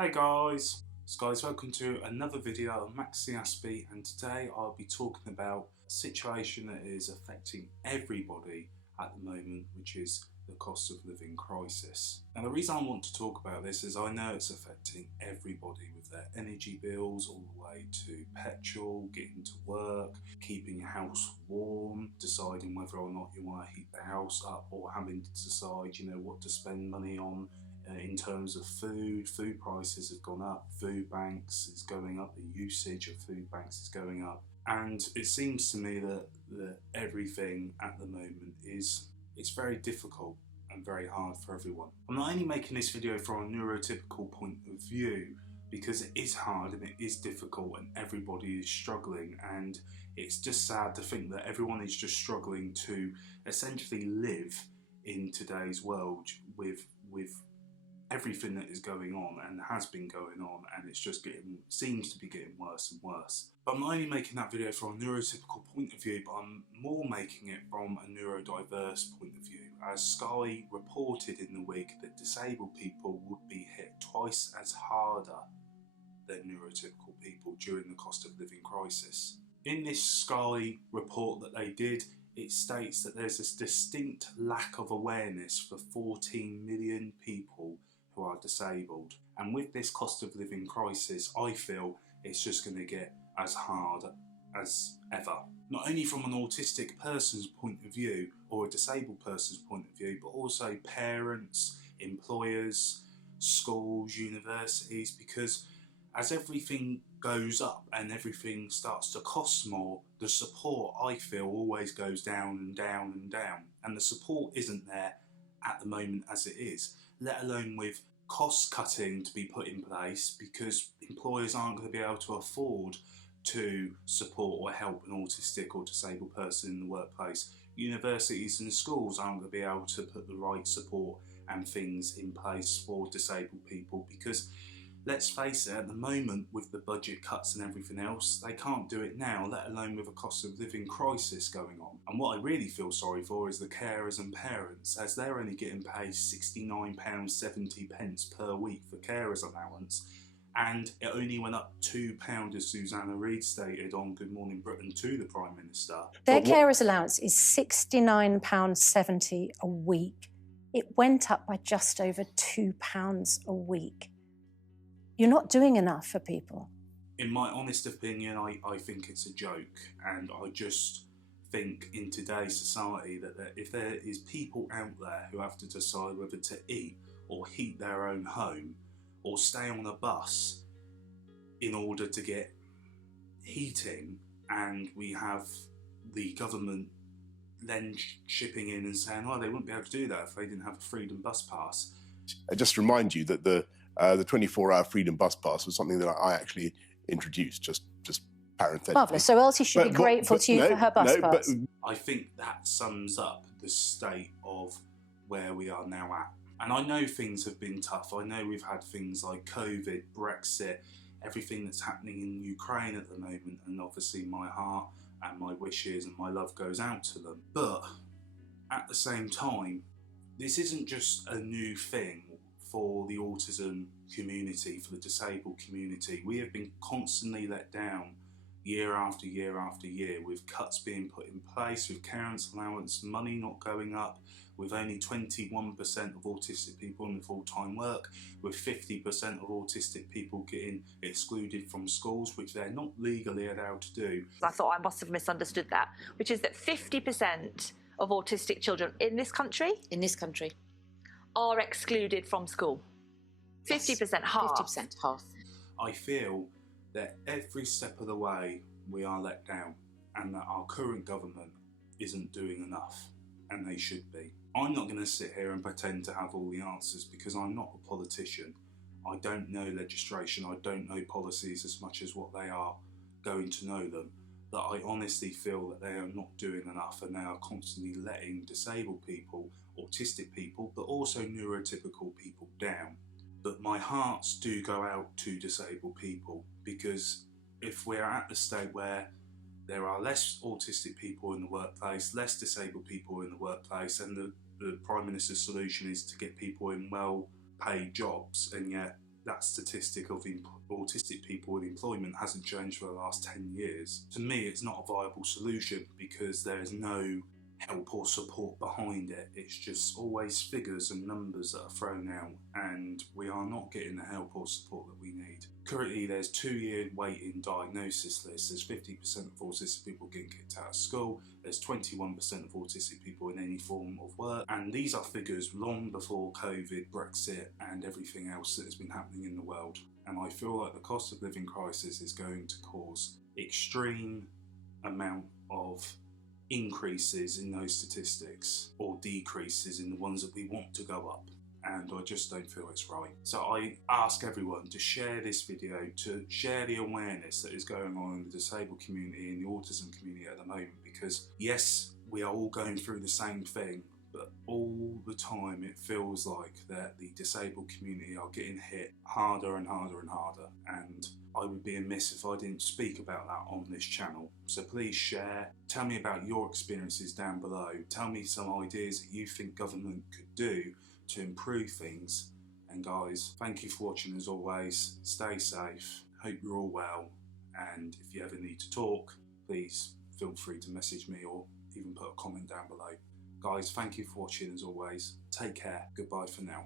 Hey guys, welcome to another video of MaxiAspie, and today I'll be talking about a situation that is affecting everybody at the moment, which is the cost of living crisis. And the reason I want to talk about this is I know it's affecting everybody with their energy bills all the way to petrol, getting to work, keeping your house warm, deciding whether or not you want to heat the house up, or having to decide, what to spend money on. In terms of food prices have gone up, food banks is going up, the usage of food banks is going up, and it seems to me that everything at the moment it's very difficult and very hard for everyone. I'm not only making this video from a neurotypical point of view because it is hard and it is difficult and everybody is struggling, and it's just sad to think that everyone is just struggling to essentially live in today's world with everything that is going on and has been going on, and it's just seems to be getting worse and worse. But I'm not only making that video from a neurotypical point of view, but I'm more making it from a neurodiverse point of view, as Sky reported in the week that disabled people would be hit twice as harder than neurotypical people during the cost of living crisis. In this Sky report that they did, it states that there's this distinct lack of awareness for 14 million people who are disabled. And with this cost of living crisis, I feel it's just going to get as hard as ever. Not only from an autistic person's point of view or a disabled person's point of view, but also parents, employers, schools, universities, because as everything goes up and everything starts to cost more, the support, I feel, always goes down and down and down. And the support isn't there at the moment as it is, let alone with cost cutting to be put in place, because employers aren't going to be able to afford to support or help an autistic or disabled person in the workplace. Universities and schools aren't going to be able to put the right support and things in place for disabled people, because let's face it, at the moment with the budget cuts and everything else, they can't do it now, let alone with a cost of living crisis going on. And what I really feel sorry for is the carers and parents, as they're only getting paid £69.70 per week for carers allowance, and it only went up £2, as Susanna Reid stated on Good Morning Britain to the Prime Minister. Their carers allowance is £69.70 a week. It went up by just over £2 a week. You're not doing enough for people. In my honest opinion, I think it's a joke, and I just think in today's society that if there is people out there who have to decide whether to eat or heat their own home or stay on a bus in order to get heating, and we have the government then shipping in and saying, oh, they wouldn't be able to do that if they didn't have a Freedom Bus Pass. I just remind you that the 24-hour Freedom Bus Pass was something that I actually introduced, just parenthetically. Marvellous. So Elsie should be grateful to you for her bus pass. I think that sums up the state of where we are now at. And I know things have been tough. I know we've had things like COVID, Brexit, everything that's happening in Ukraine at the moment, and obviously my heart and my wishes and my love goes out to them. But at the same time, this isn't just a new thing for the autism community, for the disabled community. We have been constantly let down year after year after year, with cuts being put in place, with carers allowance money not going up, with only 21% of autistic people in full-time work, with 50% of autistic people getting excluded from schools, which they're not legally allowed to do. I thought I must have misunderstood that, which is that 50% of autistic children in this country are excluded from school. 50%, half. 50%, half. I feel that every step of the way we are let down, and that our current government isn't doing enough, and they should be. I'm not going to sit here and pretend to have all the answers, because I'm not a politician. I don't know legislation, I don't know policies as much as what they are going to know them. That I honestly feel that they are not doing enough, and they are constantly letting disabled people, autistic people, but also neurotypical people down. But my hearts do go out to disabled people, because if we're at the state where there are less autistic people in the workplace, less disabled people in the workplace, and the Prime Minister's solution is to get people in well-paid jobs, and yet that statistic of autistic people in employment hasn't changed for the last 10 years. To me, it's not a viable solution because there is no help or support behind it. It's just always figures and numbers that are thrown out, and we are not getting the help or support that we need. Currently, there's 2-year waiting diagnosis lists. There's 50% of autistic people getting kicked out of school. There's 21% of autistic people in any form of work. And these are figures long before COVID, Brexit, and everything else that has been happening in the world. And I feel like the cost of living crisis is going to cause extreme amount of increases in those statistics or decreases in the ones that we want to go up, and I just don't feel it's right. So I ask everyone to share this video, to share the awareness that is going on in the disabled community and the autism community at the moment, because yes, we are all going through the same thing, but all the time it feels like that the disabled community are getting hit harder and harder and harder, and I would be amiss if I didn't speak about that on this channel. So please share, tell me about your experiences down below, tell me some ideas that you think government could do to improve things. And guys, thank you for watching as always, stay safe, hope you're all well, and if you ever need to talk, please feel free to message me or even put a comment down below. Guys, thank you for watching as always, take care, goodbye for now.